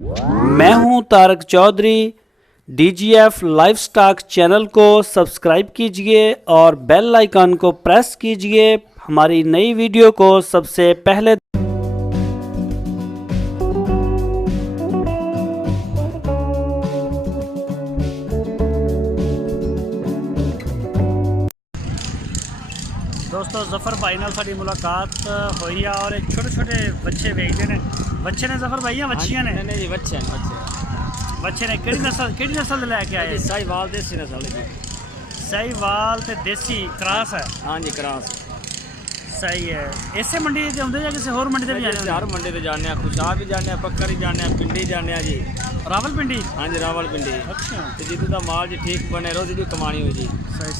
मैं हूं Tarak Chaudhary. DGF livestock channel को सब्सक्राइब कीजिए और बेल आइकन को प्रेस कीजिए हमारी नई वीडियो को सबसे पहले। दोस्तों जफर भाई नाल साडी मुलाकात हुई है और छोटे छोटे बच्चे वेचते हैं। बच्चे ने जफर भाई या बच्चियां ने? नहीं जी बच्चे ने केड़ी नस्ल लेके आए? साहिवाल देसी नस्ल है। साहिवाल ते देसी क्रॉस है। हाँ जी क्रॉस सही है। इसे मंडी ते आउंदे या किसी होर मंडी ते भी जाने? हर मंडी ते जाने, खुशाब भी जाने, पक्कर भी जाने, पिंडी जाने जी। रावलपिंडी? हाँ जी रावलपिंडी। अच्छा ते जिद्दू दा माल जी ठीक बने रोज़ दी कमानी हुई जी। सही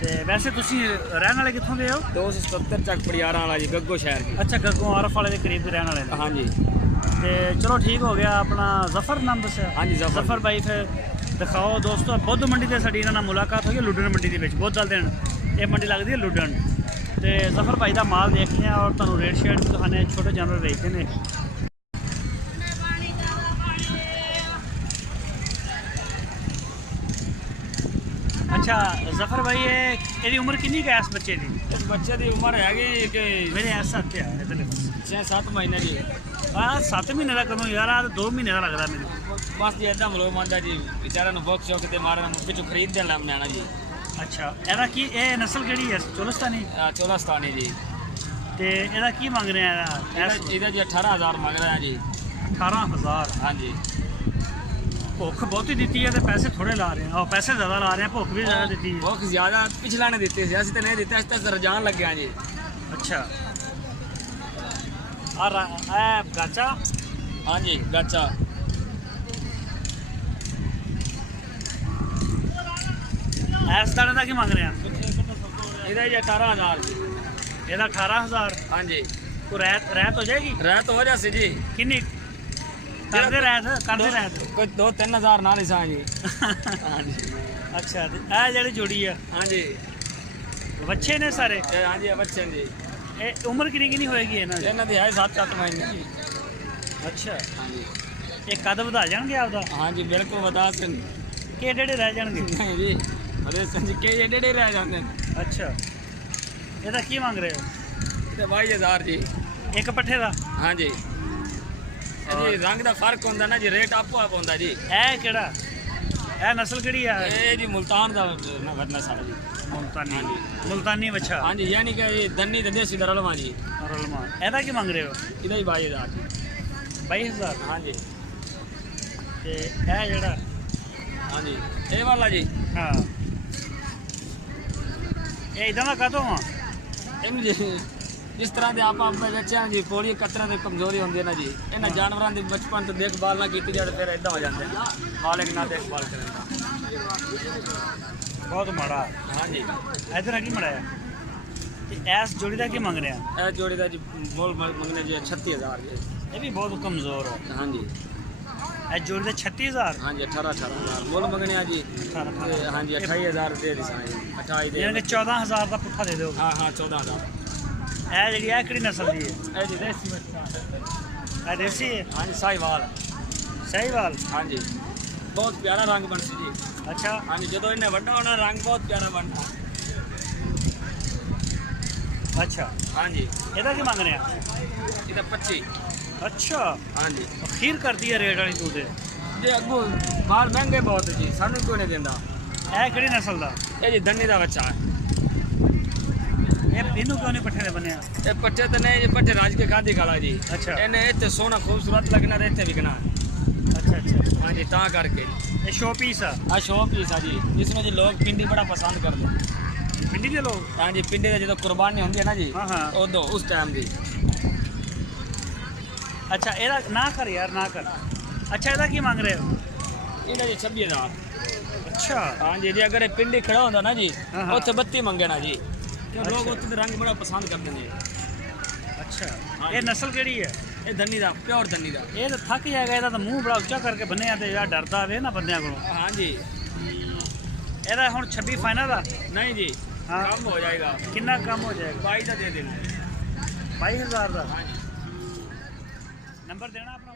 ते वैसे तुसी रहने वाले कित्थों दे हो? 277 चक पड़ियारा वाला जी गग्गो शहर की। अच्छा गग्गों आरफ वाले के करीब रहने वाले ने। हाँ जी ते चलो ठीक हो गया। अपना जफर नाम दस्या? हाँ जी जफर भाई फिर दिखाओ दोस्तों। बुद्ध मंडी से साड़ी इन्हां नाल मुलाकात हुई है लुडन मंडी के बहुत चल दिन। ये मंडी लगती है लुडन ते जफर भाई का माल देखने और तुहानूं रेट शेट भी दिखाने। छोटे जानवर बेचते हैं। अच्छा जफर भाई ये उम्र कितनी है इस बच्चे की? इस बच्चे की उम्र हैगी कि मेरे ऐसा है इधर 6-7 महीने की। हाँ 7 महीने का करो यार, 2 महीने का लगता मेरे। बस जी इदा मलो मंदा जी बेचारा बुक शौक से मारे पिछू खरीद देना लैना जी। अच्छा एदा की ए नस्ल केड़ी है? चोलस्तानी? चोलस्तानी जी। ते एदा की मांग रहे हैं? ਇਹਦਾ ਜੀ 18000 ਮੰਗ ਰਿਹਾ ਜੀ। 18000? ਹਾਂਜੀ ਭੁੱਖ ਬਹੁਤੀ ਦਿੱਤੀ ਹੈ ਤੇ ਪੈਸੇ ਥੋੜੇ ਲਾ ਰਹੇ ਆ। ਪੈਸੇ ਜ਼ਿਆਦਾ ਲਾ ਰਹੇ ਆ, ਭੁੱਖ ਵੀ ਜ਼ਿਆਦਾ ਦਿੱਤੀ ਹੈ। ਬਹੁਤ ਜ਼ਿਆਦਾ ਪਿਛਲਾ ਨੇ ਦਿੱਤੇ ਸੀ, ਅਸੀਂ ਤਾਂ ਨਹੀਂ ਦਿੱਤੇ, ਅਸੀਂ ਤਾਂ ਰਜਾਨ ਲੱਗਿਆ ਜੀ। ਅੱਛਾ ਆ ਗਾਚਾ? ਹਾਂਜੀ ਗਾਚਾ। ਇਸ ਦਾਣੇ ਦਾ ਕੀ ਮੰਗ ਰਹੇ ਆ? ਇਹਦਾ ਜੀ 18000 ਜੀ। ਇਹਦਾ 18000? ਹਾਂਜੀ ਕੋਈ ਰਹਿਤ ਹੋ ਜਾਏਗੀ? ਰਹਿਤ ਹੋ ਜਾਸੀ ਜੀ। ਕਿੰਨੀ ਕਰਦੇ ਰਹਿਤ? ਕੋਈ 2-3000 ਨਾਲ ਹੀ ਸਾਂ ਜੀ। ਹਾਂਜੀ ਅੱਛਾ ਤੇ ਇਹ ਜਿਹੜੀ ਜੋੜੀ ਆ? ਹਾਂਜੀ ਬੱਚੇ ਨੇ ਸਾਰੇ? ਹਾਂਜੀ ਬੱਚੇ ਜੀ। ਇਹ ਉਮਰ ਕਿੰਨੀ ਹੋਏਗੀ ਇਹਨਾਂ ਦੀ ਹੈ 7-7 ਮਹੀਨੇ ਜੀ। ਅੱਛਾ ਇਹ ਕਦ ਵਧਾ ਜਾਣਗੇ ਆਪਦਾ? ਹਾਂਜੀ ਬਿਲਕੁਲ ਵਧਾ ਸਕਦੇ। ਕਿ ਏਡੇ ਰਹਿ ਜਾਣਗੇ? ਨਹੀਂ ਜੀ ਅਰੇ ਸੰਜੀ ਕੇ ਏਡੇ ਰਹਿ ਜਾਂਦੇ ਨੇ। ਅੱਛਾ ਇਹਦਾ ਕੀ ਮੰਗ ਰਹੇ ਹੋ? ਤੇ 22000 ਜੀ ਇੱਕ ਪੱਠੇ ਦਾ? ਹਾਂਜੀ ਜੀ ਰੰਗ ਦਾ ਫਰਕ ਹੁੰਦਾ ਨਾ ਜੀ, ਰੇਟ ਆਪੋ ਆਪ ਹੁੰਦਾ ਜੀ। ਇਹ ਕਿਹੜਾ ਇਹ ਨਸਲ ਕਿਹੜੀ ਆ? ਇਹ ਜੀ ਮੁਲਤਾਨ ਦਾ ਨਸਲ ਜੀ। ਮੁਲਤਾਨੀ ਬੱਚਾ? ਹਾਂਜੀ ਯਾਨੀ ਕਿ ਇਹ ਦੰਨੀ ਤੇ ਦੇਸੀ ਦਾ ਰਲਵਾ ਜੀ। ਰਲਵਾ। ਇਹਦਾ ਕੀ ਮੰਗ ਰਹੇ ਹੋ? ਇਹਦਾ ਹੀ 22000 ਜੀ। 22000? ਹਾਂਜੀ ਤੇ ਇਹ ਜਿਹੜਾ? ਹਾਂਜੀ ਇਹ ਵਾਲਾ ਜੀ। ਹਾਂ ਇਹ ਇਦਾਂ ਦਾ ਕਾਹਤੋਂ ਆ? ਇਹਨੂੰ ਜੀ ਜਿਸ ਤਰ੍ਹਾਂ ਦੇ ਆਪਾਂ ਆਪਣੇ ਬੱਚਿਆਂ ਦੀ ਪੋਲੀ ਕਤਰਾ ਦੀ ਕਮਜ਼ੋਰੀ ਹੁੰਦੀ ਹੈ ਨਾ ਜੀ, ਇਹਨਾਂ ਜਾਨਵਰਾਂ ਦੀ ਬਚਪਨ ਤੋਂ ਦੇਖਭਾਲ ਨਾ ਕੀਤੀ ਜਾਵੇ ਫਿਰ ਇਦਾਂ ਹੋ ਜਾਂਦੇ ਨੇ। ਮਾਲਕ ਨਾ ਦੇਖਭਾਲ ਕਰਨ ਦਾ ਬਹੁਤ ਮਾੜਾ। ਹਾਂਜੀ ਇਧਰ ਕੀ ਮੜਾਇਆ? ਤੇ ਇਸ ਜੋੜੀ ਦਾ ਕੀ ਮੰਗ ਰਿਹਾ? ਇਹ ਜੋੜੀ ਦਾ ਜੀ ਮੁੱਲ ਮੰਗਨੇ ਜੀ 36000 ਜੀ। ਇਹ ਵੀ ਬਹੁਤ ਕਮਜ਼ੋਰ ਹੈ। ਹਾਂਜੀ ਇਹ ਜੋੜੀ ਦਾ 36000? ਹਾਂਜੀ 18000 ਮੁੱਲ ਮੰਗਣੇ ਆ ਜੀ। 18 ਹਾਂਜੀ 28000 ਦੇ ਦੀ ਸਾਂ 28 ਦੇ। ਯਾਨੀ ਕਿ 14000 ਦਾ ਪੁੱਠਾ ਦੇ ਦਿਓ। ਹਾਂ 14000। ਇਹ ਜਿਹੜੀ ਆ ਕਿਹੜੀ ਨਸਲ ਦੀ ਹੈ? ਇਹ ਜੀ ਦੇਸੀ ਬੱਚਾ। ਇਹ ਦੇਸੀ ਹੈ? ਹਾਂਜੀ ਸਾਹੀਵਾਲ। ਸਾਹੀਵਾਲ? ਹਾਂਜੀ ਬਹੁਤ ਪਿਆਰਾ ਰੰਗ ਬਣਸੀ ਜੀ। ਅੱਛਾ ਹਾਂਜੀ ਜਦੋਂ ਇਹਨੇ ਵੱਡਾ ਹੋਣਾ ਰੰਗ ਬਹੁਤ ਪਿਆਰਾ ਬਣਨਾ। ਅੱਛਾ ਹਾਂਜੀ ਇਹਦਾ ਕੀ ਮੰਗ ਰਿਹਾ? ਇਹਦਾ 25। ਅੱਛਾ ਹਾਂਜੀ ਅਖੀਰ ਕਰਦੀ ਹੈ ਰੇਟ ਵਾਲੀ ਤੂੰ ਤੇ। ਜੇ ਅੱਗੋਂ ਮਾਲ ਮਹਿੰਗੇ ਬਹੁਤ ਜੀ, ਸਾਨੂੰ ਕੋਈ ਨਹੀਂ ਦਿੰਦਾ। ਇਹ ਕਿਹੜੀ ਨਸਲ ਦਾ? ਇਹ ਜੀ ਦੰਨੀ ਦਾ ਬੱਚਾ ਹੈ। ਇਹਨੂੰ ਕਿਉਂ ਨਹੀਂ ਪੱਠੇ ਦੇ ਬਣਿਆ? ਇਹ ਪੱਠੇ ਤਾਂ ਨਹੀਂ ਜੀ, ਪੱਠੇ ਰਾਜ ਕੇ ਖਾਦੀ ਖਾਲਾ ਜੀ। ਅੱਛਾ ਇਹਨੇ ਇੱਥੇ ਸੋਹਣਾ ਖੂਬਸੂਰਤ ਲੱਗਣਾ ਤੇ ਇੱਥੇ ਵਿਕਣਾ। ਅੱਛਾ ਹਾਂਜੀ ਤਾਂ ਕਰਕੇ ਇਹ ਸ਼ੋ ਪੀਸ ਆ? ਆ ਸ਼ੋ ਪੀਸ ਆ ਜੀ, ਜਿਸਨੂੰ ਜੀ ਲੋਕ ਪਿੰਡੀ ਬੜਾ ਪਸੰਦ ਕਰਦੇ। ਪਿੰਡੀ ਦੇ ਲੋਕ? ਹਾਂਜੀ ਪਿੰਡੀ ਦੇ ਜਦੋਂ ਕੁਰਬਾਨੀ ਹੁੰਦੀ ਹੈ ਨਾ ਜੀ, ਹਾਂ ਉਦੋਂ ਉਸ ਟਾਈਮ ਦੀ। ਅੱਛਾ ਇਹਦਾ ਨਾ ਕਰ ਯਾਰ ਨਾ ਕਰ। ਅੱਛਾ ਇਹਦਾ ਕੀ ਮੰਗ ਰਹੇ ਹੋ? ਇਹਦਾ ਜੀ 26000। ਅੱਛਾ ਹਾਂਜੀ ਜੀ ਅਗਰ ਇਹ ਪਿੰਡੀ ਖੜਾ ਹੁੰਦਾ ਨਾ ਜੀ ਹਾਂ। ਉੱਥੇ 32 ਮੰਗਣਾ ਜੀ, ਕਿਉਂ ਲੋਕ ਉੱਥੇ ਦੇ ਰੰਗ ਬੜਾ ਪਸੰਦ ਕਰਦੇ ਨੇ। ਅੱਛਾ ਇਹ ਨਸਲ ਕਿਹੜੀ ਹੈ? ਇਹ ਦੰਨੀ ਦਾ ਪਿਓਰ ਦੰਨੀ ਦਾ। ਇਹ ਤਾਂ ਥੱਕ ਜਾਏਗਾ। ਇਹਦਾ ਤਾਂ ਮੂੰਹ ਬੜਾ ਉੱਚਾ ਕਰਕੇ ਬੰਨਿਆ ਤੇ ਯਾਰ ਡਰਦਾ ਵੇ ਨਾ ਬੰਦਿਆਂ ਕੋਲੋਂ। ਹਾਂਜੀ ਇਹਦਾ ਹੁਣ 26 ਫਾਈਨਲ ਆ? ਨਹੀਂ ਜੀ ਕੰਮ ਹੋ ਜਾਏਗਾ। ਕਿੰਨਾ ਕੰਮ ਹੋ ਜਾਏਗਾ? 22 ਦਾ ਦੇ ਦੇਣਾ। 22000 ਦਾ ਨੰਬਰ ਦੇਣਾ ਆਪਣਾ?